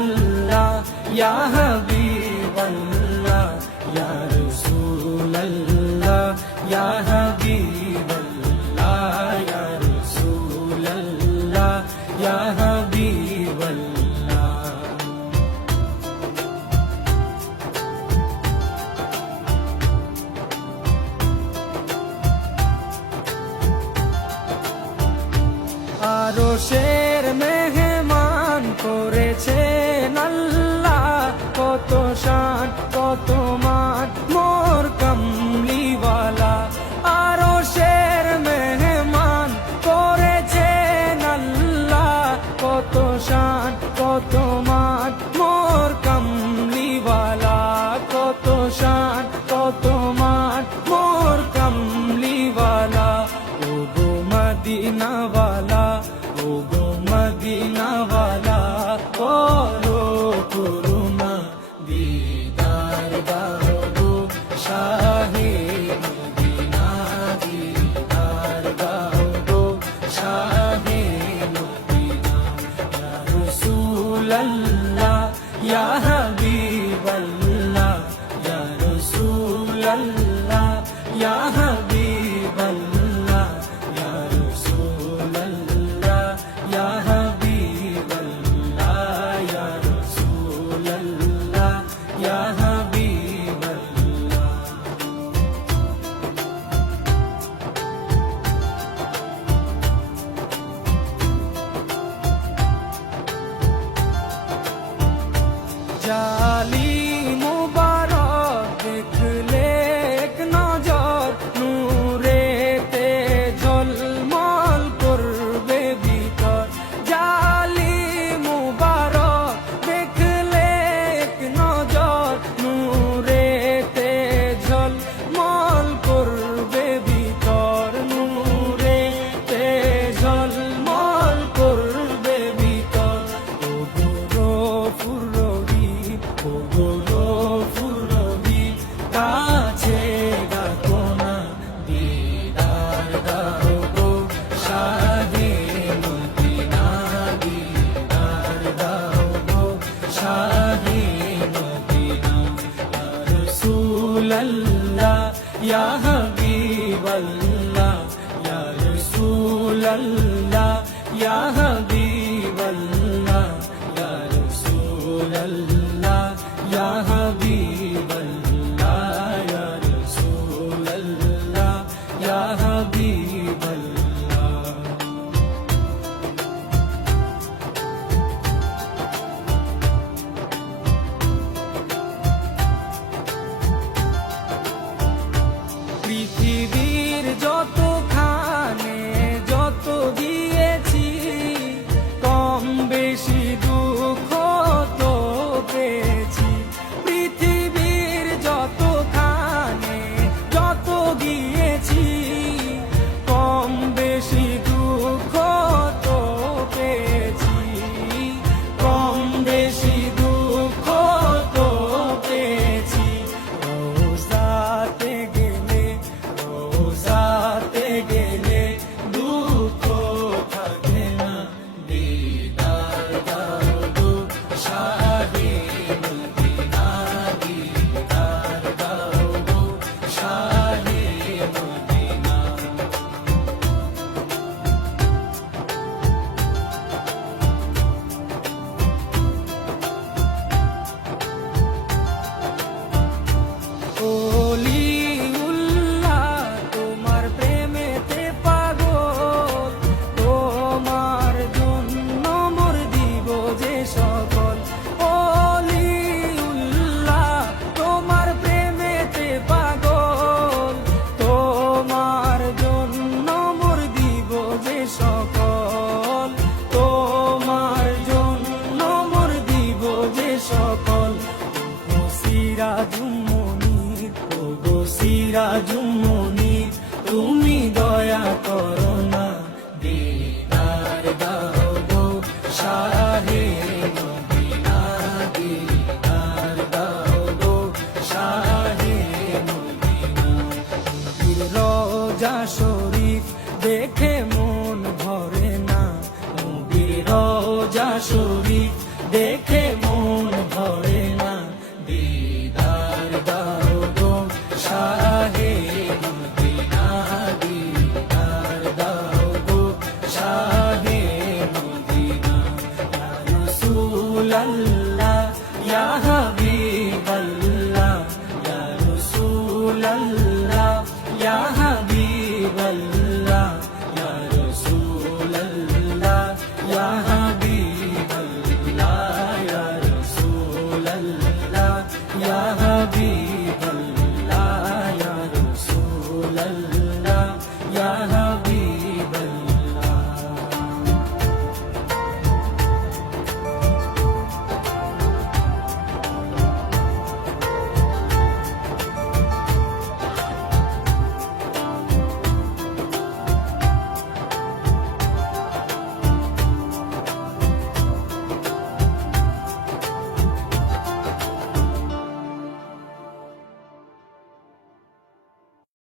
আল্লাহ ইয়া হাবিবাল্লাহ ইয়া রাসূলাল্লাহ ইয়া হাবিবাল্লাহ ইয়া রাসূলাল্লাহ ইয়া হাবিবাল্লাহ। আরশের মেহমান করেছেন আল্লাহ, কত শান কত মান মোর কামলিওয়ালা। আরশের মেহমান করেছেন আল্লাহ, কত শান কত মান মোর কামলিওয়ালা, কত শান কত মান মোর কামলিওয়ালা। ও গো মদিনাওয়ালা, ও গো মদিনাওয়ালা, করো করুণা দিদার দাও গো শাহে মদিনা, দিদার দাও গো শাহে মদিনা। ইয়া রাসূলাল্লাহ ইয়া হাবিবাল্লাহ ইয়া রাসূলাল্লাহ ইয়া হাবিবাল্লাহ ইয়া রাসূলাল্লাহ ইয়া হাবিবাল্লাহ ইয়া রাসূলাল্লাহ ইয়া হাবিবাল্লাহ। জালি মুবারক দেখলে এক নজর, নূরেতে ঝলমল করবে ভিতর। জালি মুবারক দেখলে এক নজর, নূরেতে ঝলমল করবে ভিতর, নূরেতে ঝলমল করবে ভিতর। ও গো রফুর ও গো রফুর কাছে ডাকো না, দিদার দাও গো শাহে মদিনা, দিদার দাও গো শাহে মদিনা। ইয়া রাসূলাল্লাহ ইয়া হাবিবাল্লাহ ইয়া রাসূলাল্লাহ ইয়া হাবিবাল্লাহ ইয়া রাসূলাল্লাহ ইয়া হাবিবাল্লাহ ইয়া রাসূলাল্লাহ ইয়া হাবিবাল্লাহ। পৃথিবীর যতখানে যত দেখে মন ভরে না, দিদার দাও গো শাহে মদিনা, দিদার দাও গো শাহে মদিনা। ইয়া রাসূলাল্লাহ, ইয়া হাবিবাল্লাহ,